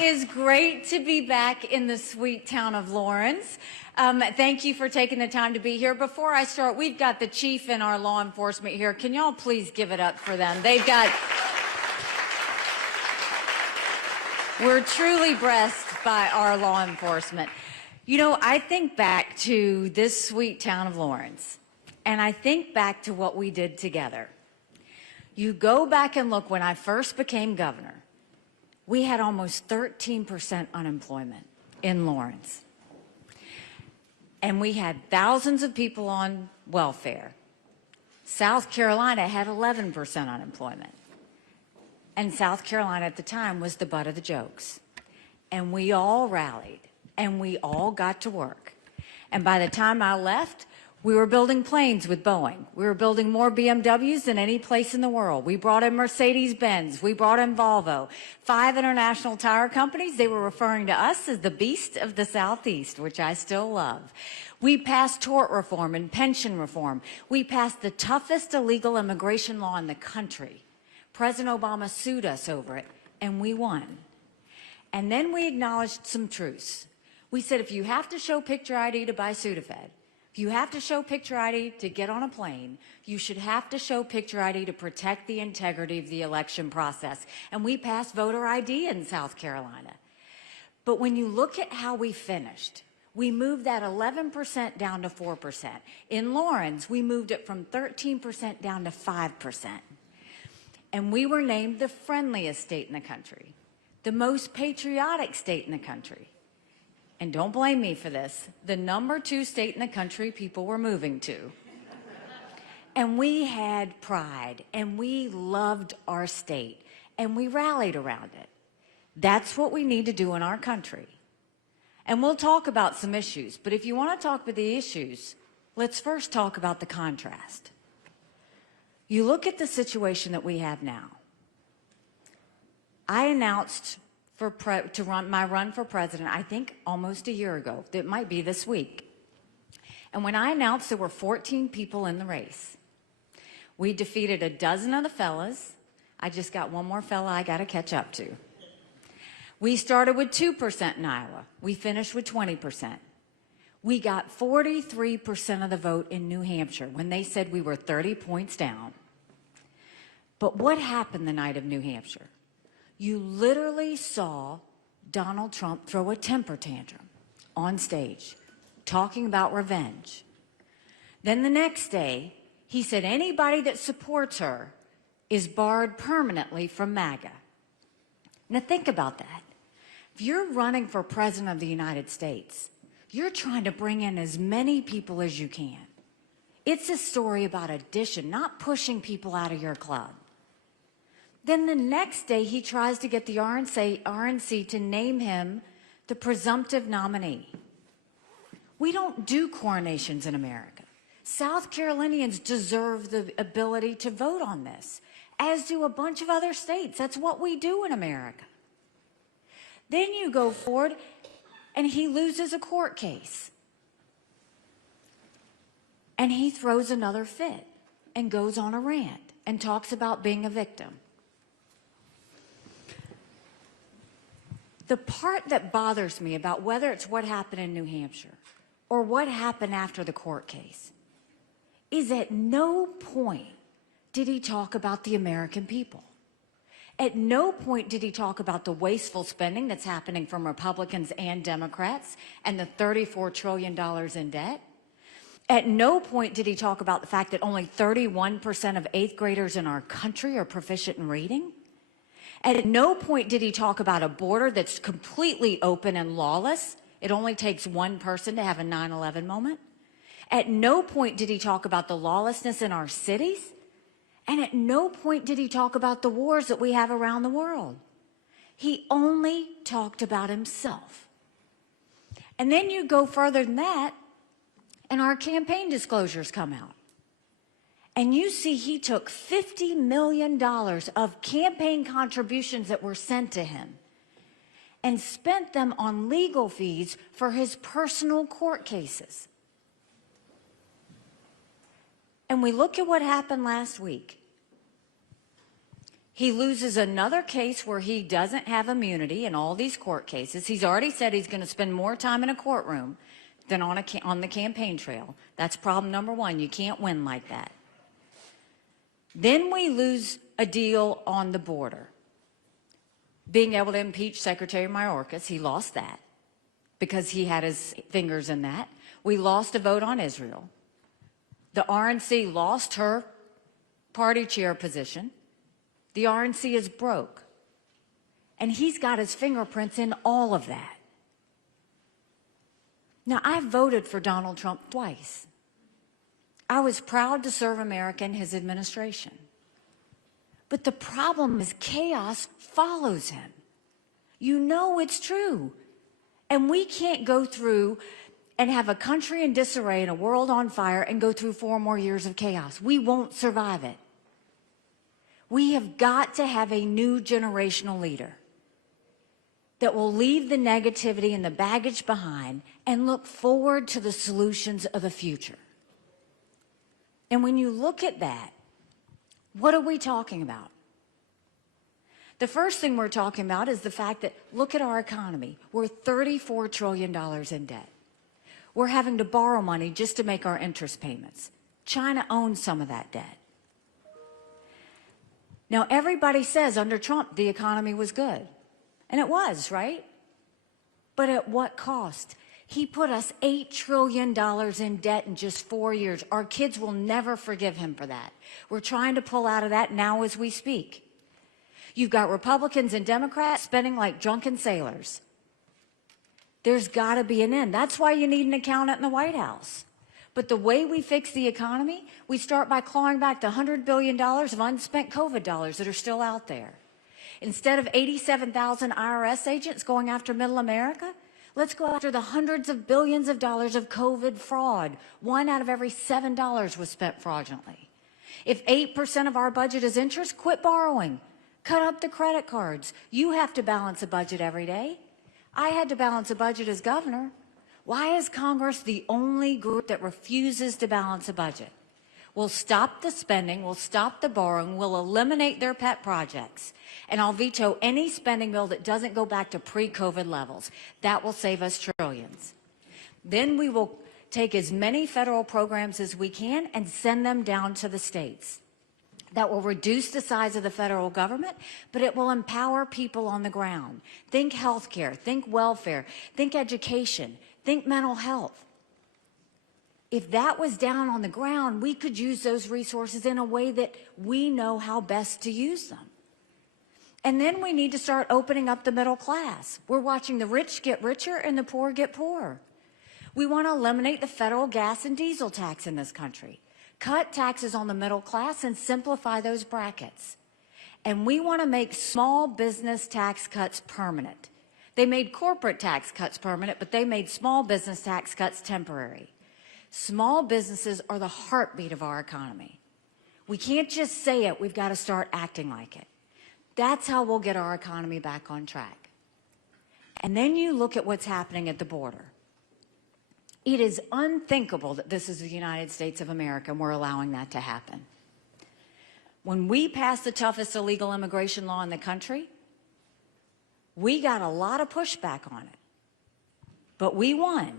is great to be back in the sweet town of Lawrence. Thank you for taking the time to be here. Before I start, we've got the chief and our law enforcement here. Can y'all please give it up for them? We're truly blessed by our law enforcement. You know, I think back to this sweet town of Lawrence, and I think back to what we did together. You go back and look, when I first became governor, we had almost 13% unemployment in Lawrence. And we had thousands of people on welfare. South Carolina had 11% unemployment. And South Carolina at the time was the butt of the jokes. And we all rallied, and we all got to work. And by the time I left, we were building planes with Boeing. We were building more BMWs than any place in the world. We brought in Mercedes-Benz. We brought in Volvo. 5 international tire companies. They were referring to us as the beast of the Southeast, which I still love. We passed tort reform and pension reform. We passed the toughest illegal immigration law in the country. President Obama sued us over it, and we won. And then we acknowledged some truths. We said, if you have to show picture ID to buy Sudafed, if you have to show picture ID to get on a plane, you should have to show picture ID to protect the integrity of the election process. And we passed voter ID in South Carolina. But when you look at how we finished, we moved that 11% down to 4%. In Lawrence, we moved it from 13% down to 5%. And we were named the friendliest state in the country, the most patriotic state in the country. And don't blame me for this, the #2 state in the country people were moving to. And we had pride, and we loved our state, and we rallied around it. That's what we need to do in our country. And we'll talk about some issues, but if you want to talk about the issues, let's first talk about the contrast. You look at the situation that we have now. I announced to run my run for president, I think almost a year ago. It might be this week. And when I announced there were 14 people in the race, we defeated a dozen of the fellas. I just got one more fella I got to catch up to. We started with 2% in Iowa. We finished with 20%. We got 43% of the vote in New Hampshire when they said we were 30 points down. But what happened the night of New Hampshire? You literally saw Donald Trump throw a temper tantrum on stage, talking about revenge. Then the next day, he said anybody that supports her is barred permanently from MAGA. Now think about that. If you're running for president of the United States, you're trying to bring in as many people as you can. It's a story about addition, not pushing people out of your club. Then the next day, he tries to get the RNC to name him the presumptive nominee. We don't do coronations in America. South Carolinians deserve the ability to vote on this, as do a bunch of other states. That's what we do in America. Then you go forward, and he loses a court case. And he throws another fit and goes on a rant and talks about being a victim. The part that bothers me about whether it's what happened in New Hampshire or what happened after the court case is at no point did he talk about the American people. At no point did he talk about the wasteful spending that's happening from Republicans and Democrats and the $34 trillion in debt. At no point did he talk about the fact that only 31% of 8th graders in our country are proficient in reading. At no point did he talk about a border that's completely open and lawless. It only takes one person to have a 9/11 moment. At no point did he talk about the lawlessness in our cities. And at no point did he talk about the wars that we have around the world. He only talked about himself. And then you go further than that, and our campaign disclosures come out. And you see he took $50 million of campaign contributions that were sent to him and spent them on legal fees for his personal court cases. And we look at what happened last week. He loses another case where he doesn't have immunity in all these court cases. He's already said he's going to spend more time in a courtroom than on the campaign trail. That's problem number one. You can't win like that. Then we lose a deal on the border. Being able to impeach Secretary Mayorkas, he lost that because he had his fingers in that. We lost a vote on Israel. The RNC lost her party chair position. The RNC is broke. And he's got his fingerprints in all of that. Now, I voted for Donald Trump twice. I was proud to serve America in his administration. But the problem is chaos follows him. You know it's true. And we can't go through and have a country in disarray and a world on fire and go through 4 more years of chaos. We won't survive it. We have got to have a new generational leader that will leave the negativity and the baggage behind and look forward to the solutions of the future. And when you look at that, what are we talking about? The first thing we're talking about is the fact that, look at our economy. We're $34 trillion in debt. We're having to borrow money just to make our interest payments. China owns some of that debt. Now, everybody says under Trump, the economy was good. And it was, right? But at what cost? He put us $8 trillion in debt in just 4 years. Our kids will never forgive him for that. We're trying to pull out of that now as we speak. You've got Republicans and Democrats spending like drunken sailors. There's got to be an end. That's why you need an accountant in the White House. But the way we fix the economy, we start by clawing back the $100 billion of unspent COVID dollars that are still out there. Instead of 87,000 IRS agents going after middle America, let's go after the hundreds of billions of dollars of COVID fraud. 1 out of every $7 was spent fraudulently. If 8% of our budget is interest, quit borrowing. Cut up the credit cards. You have to balance a budget every day. I had to balance a budget as governor. Why is Congress the only group that refuses to balance a budget? We'll stop the spending, we'll stop the borrowing, we'll eliminate their pet projects, and I'll veto any spending bill that doesn't go back to pre-COVID levels. That will save us trillions. Then we will take as many federal programs as we can and send them down to the states. That will reduce the size of the federal government, but it will empower people on the ground. Think healthcare, think welfare, think education, think mental health. If that was down on the ground, we could use those resources in a way that we know how best to use them. And then we need to start opening up the middle class. We're watching the rich get richer and the poor get poorer. We want to eliminate the federal gas and diesel tax in this country. Cut taxes on the middle class and simplify those brackets. And we want to make small business tax cuts permanent. They made corporate tax cuts permanent, but they made small business tax cuts temporary. Small businesses are the heartbeat of our economy. We can't just say it, we've got to start acting like it. That's how we'll get our economy back on track. And then you look at what's happening at the border. It is unthinkable that this is the United States of America and we're allowing that to happen. When we passed the toughest illegal immigration law in the country, we got a lot of pushback on it, but we won.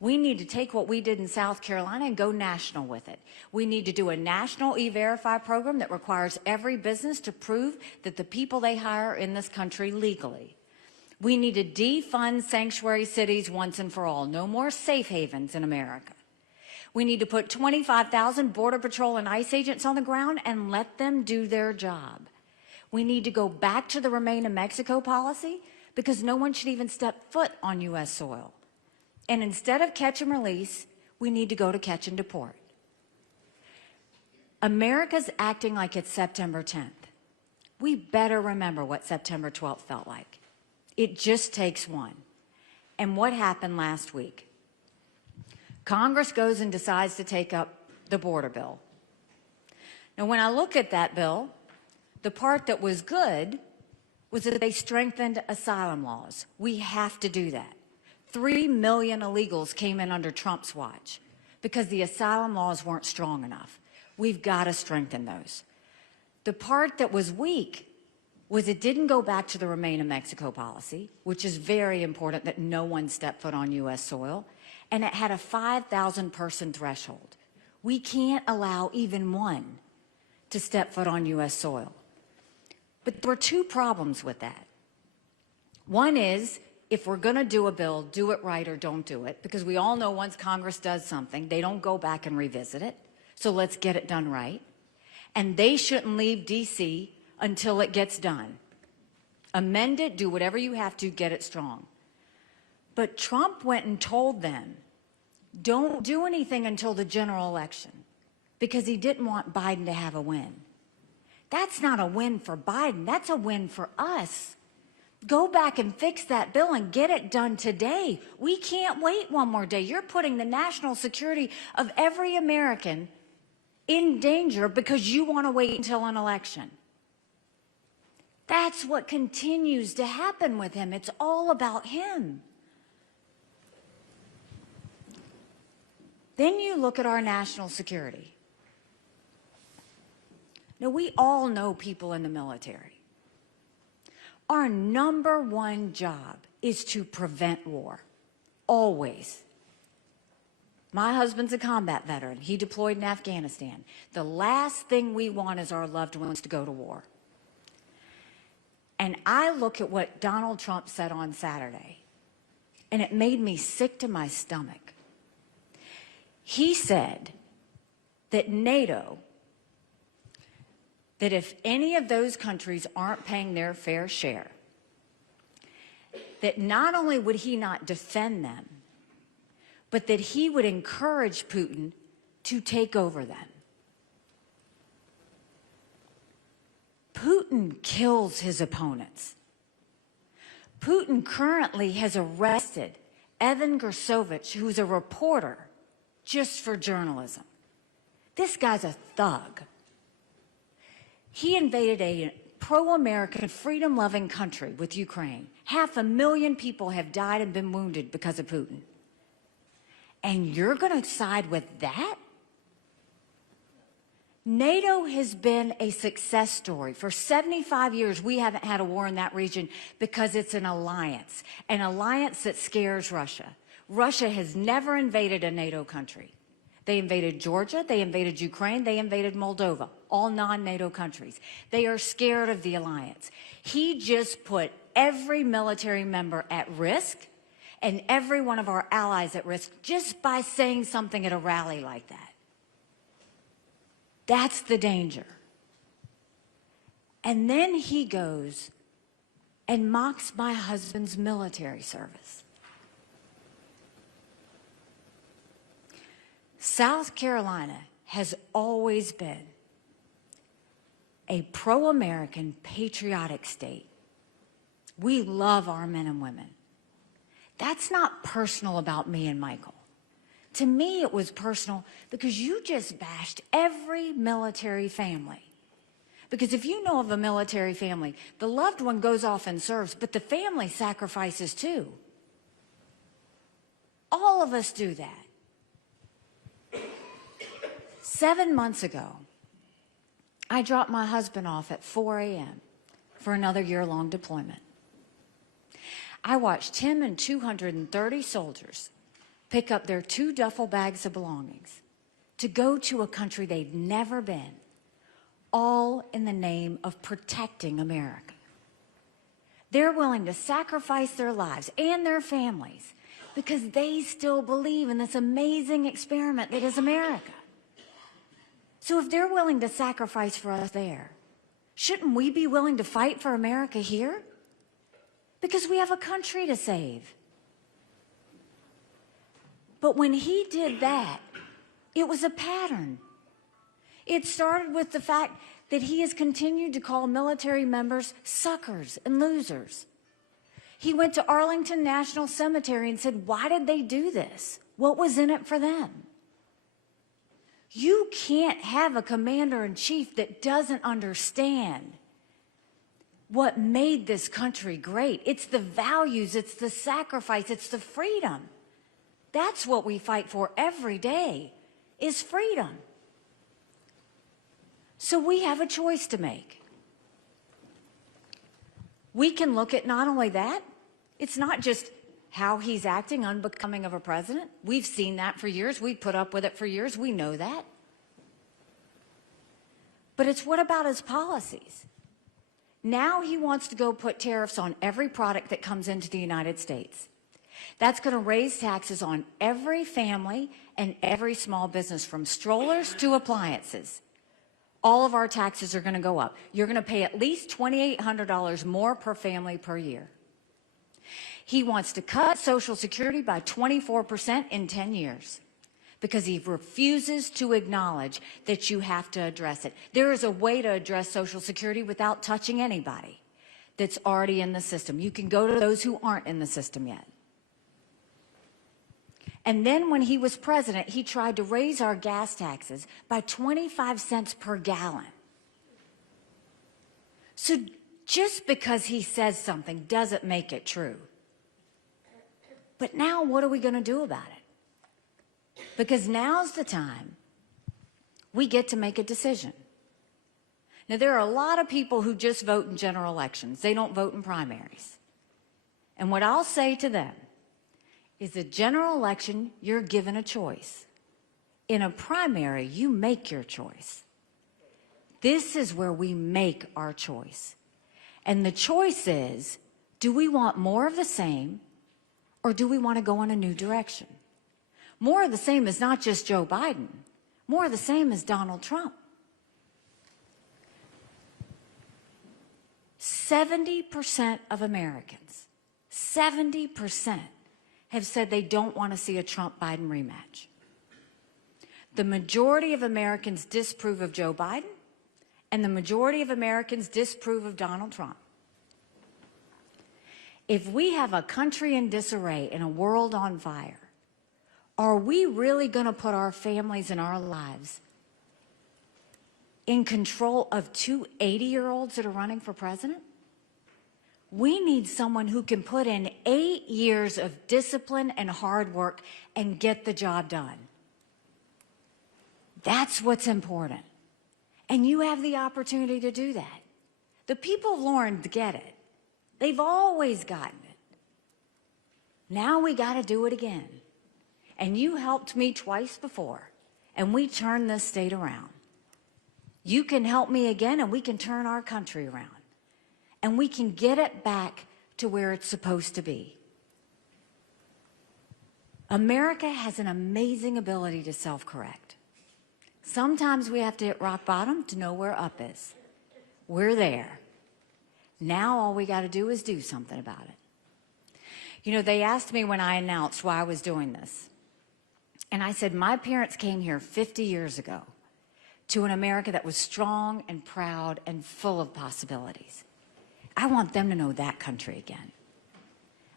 We need to take what we did in South Carolina and go national with it. We need to do a national E-Verify program that requires every business to prove that the people they hire are in this country legally. We need to defund sanctuary cities once and for all. No more safe havens in America. We need to put 25,000 Border Patrol and ICE agents on the ground and let them do their job. We need to go back to the Remain in Mexico policy because no one should even step foot on U.S. soil. And instead of catch and release, we need to go to catch and deport. America's acting like it's September 10th. We better remember what September 12th felt like. It just takes one. And what happened last week? Congress goes and decides to take up the border bill. Now, when I look at that bill, the part that was good was that they strengthened asylum laws. We have to do that. 3 million illegals came in under Trump's watch because the asylum laws weren't strong enough. We've got to strengthen those. The part that was weak was it didn't go back to the Remain in Mexico policy, which is very important that no one step foot on U.S. soil, and it had a 5,000 person threshold. We can't allow even one to step foot on U.S. soil. But there were two problems with that. One is, if we're going to do a bill, do it right or don't do it, because we all know once Congress does something, they don't go back and revisit it. So let's get it done right. And they shouldn't leave D.C. until it gets done. Amend it, do whatever you have to, get it strong. But Trump went and told them, don't do anything until the general election, because he didn't want Biden to have a win. That's not a win for Biden, that's a win for us. Go back and fix that bill and get it done today. We can't wait one more day. You're putting the national security of every American in danger because you want to wait until an election. That's what continues to happen with him. It's all about him. Then you look at our national security. Now, we all know people in the military. Our number one job is to prevent war, always. My husband's a combat veteran. He deployed in Afghanistan. The last thing we want is our loved ones to go to war. And I look at what Donald Trump said on Saturday, and it made me sick to my stomach. He said that NATO, that if any of those countries aren't paying their fair share, that not only would he not defend them, but that he would encourage Putin to take over them. Putin kills his opponents. Putin currently has arrested Evan Gersovich, who's a reporter, just for journalism. This guy's a thug. He invaded a pro-American, freedom-loving country with Ukraine. 500,000 people have died and been wounded because of Putin. And you're going to side with that? NATO has been a success story. For 75 years, we haven't had a war in that region because it's an alliance that scares Russia. Russia has never invaded a NATO country. They invaded Georgia, they invaded Ukraine, they invaded Moldova, all non-NATO countries. They are scared of the alliance. He just put every military member at risk and every one of our allies at risk just by saying something at a rally like that. That's the danger. And then he goes and mocks my husband's military service. South Carolina has always been a pro-American, patriotic state. We love our men and women. That's not personal about me and Michael. To me, it was personal because you just bashed every military family. Because if you know of a military family, the loved one goes off and serves, but the family sacrifices too. All of us do that. 7 months ago, I dropped my husband off at 4 a.m. for another year-long deployment. I watched him and 230 soldiers pick up their 2 duffel bags of belongings to go to a country they've never been, all in the name of protecting America. They're willing to sacrifice their lives and their families because they still believe in this amazing experiment that is America. So if they're willing to sacrifice for us there, shouldn't we be willing to fight for America here? Because we have a country to save. But when he did that, it was a pattern. It started with the fact that he has continued to call military members suckers and losers. He went to Arlington National Cemetery and said, why did they do this? What was in it for them? You can't have a commander-in-chief that doesn't understand what made this country great. It's the values, it's the sacrifice, it's the freedom. That's what we fight for every day, is freedom. So we have a choice to make. We can look at not only that, it's not just how he's acting unbecoming of a president. We've seen that for years. We've put up with it for years. We know that. But it's what about his policies? Now he wants to go put tariffs on every product that comes into the United States. That's going to raise taxes on every family and every small business, from strollers to appliances. All of our taxes are going to go up. You're going to pay at least $2,800 more per family per year. He wants to cut Social Security by 24% in 10 years because he refuses to acknowledge that you have to address it. There is a way to address Social Security without touching anybody that's already in the system. You can go to those who aren't in the system yet. And then when he was president, he tried to raise our gas taxes by 25 cents per gallon. So just because he says something doesn't make it true. But now what are we going to do about it? Because now's the time we get to make a decision. Now, there are a lot of people who just vote in general elections. They don't vote in primaries. And what I'll say to them is, a general election, you're given a choice. In a primary, you make your choice. This is where we make our choice. And the choice is, do we want more of the same, or do we want to go in a new direction? More of the same is not just Joe Biden. More of the same is Donald Trump. 70% of Americans, 70%, have said they don't want to see a Trump-Biden rematch. The majority of Americans disapprove of Joe Biden, and the majority of Americans disapprove of Donald Trump. If we have a country in disarray and a world on fire, are we really going to put our families and our lives in control of two 80-year-olds that are running for president? We need someone who can put in 8 years of discipline and hard work and get the job done. That's what's important. And you have the opportunity to do that. The people of Lawrence get it. They've always gotten it. Now we got to do it again. And you helped me twice before, and we turned this state around. You can help me again, and we can turn our country around. And we can get it back to where it's supposed to be. America has an amazing ability to self-correct. Sometimes we have to hit rock bottom to know where up is. We're there. Now all we got to do is do something about it. You know, they asked me when I announced why I was doing this. And I said, my parents came here 50 years ago to an America that was strong and proud and full of possibilities. I want them to know that country again.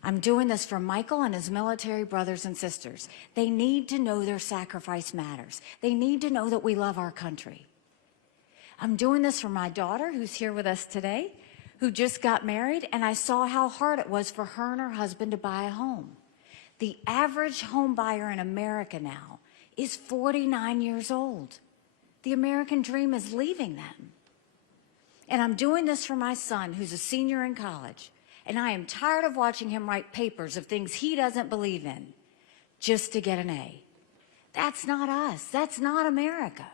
I'm doing this for Michael and his military brothers and sisters. They need to know their sacrifice matters. They need to know that we love our country. I'm doing this for my daughter, who's here with us today, who just got married, and I saw how hard it was for her and her husband to buy a home. The average home buyer in America now is 49 years old. The American dream is leaving them. And I'm doing this for my son, who's a senior in college, and I am tired of watching him write papers of things he doesn't believe in just to get an A. That's not us. That's not America.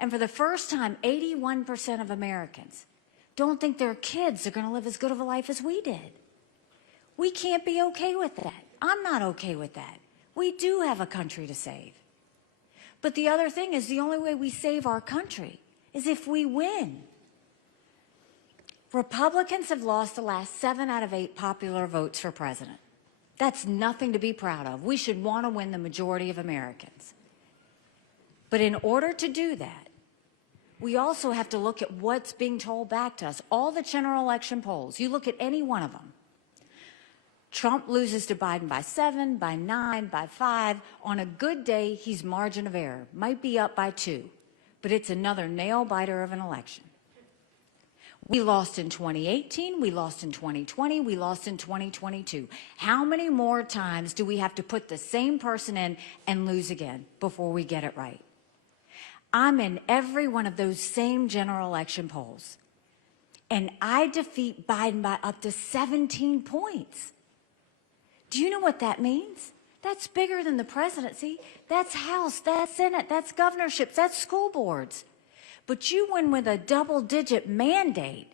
And for the first time, 81% of Americans don't think their kids are going to live as good of a life as we did. We can't be okay with that. I'm not okay with that. We do have a country to save. But the other thing is, the only way we save our country is if we win. Republicans have lost the last 7 out of 8 popular votes for president. That's nothing to be proud of. We should want to win the majority of Americans. But in order to do that, we also have to look at what's being told back to us. All the general election polls, you look at any one of them. Trump loses to Biden by 7, by 9, by 5. On a good day, he's margin of error. Might be up by 2, but it's another nail-biter of an election. We lost in 2018, we lost in 2020, we lost in 2022. How many more times do we have to put the same person in and lose again before we get it right? I'm in every one of those same general election polls. And I defeat Biden by up to 17 points. Do you know what that means? That's bigger than the presidency. That's House, that's Senate, that's governorships, that's school boards. But you win with a double-digit mandate.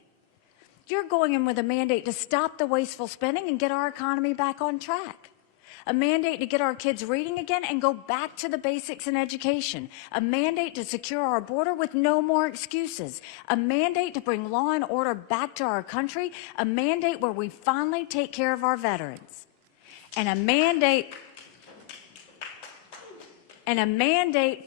You're going in with a mandate to stop the wasteful spending and get our economy back on track. A mandate to get our kids reading again and go back to the basics in education. A mandate to secure our border with no more excuses. A mandate to bring law and order back to our country. A mandate where we finally take care of our veterans. And a mandate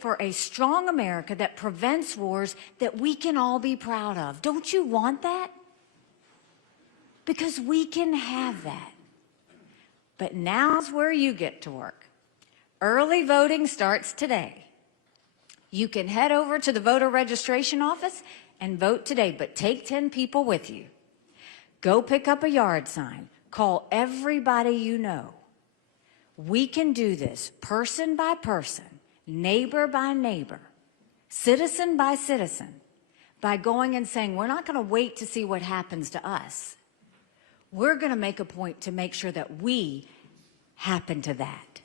for a strong America that prevents wars that we can all be proud of. Don't you want that? Because we can have that. But now's where you get to work. Early voting starts today. You can head over to the voter registration office and vote today, but take 10 people with you. Go pick up a yard sign. Call everybody you know. We can do this person by person, neighbor by neighbor, citizen by citizen, by going and saying, we're not going to wait to see what happens to us. We're going to make a point to make sure that we happen to that.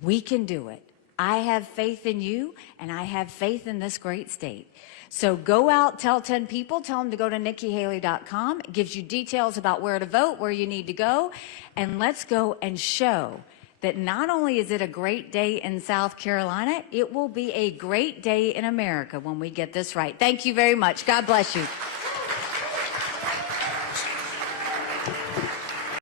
We can do it. I have faith in you, and I have faith in this great state. So go out, tell 10 people, tell them to go to NikkiHaley.com. It gives you details about where to vote, where you need to go, and let's go and show that not only is it a great day in South Carolina, it will be a great day in America when we get this right. Thank you very much. God bless you.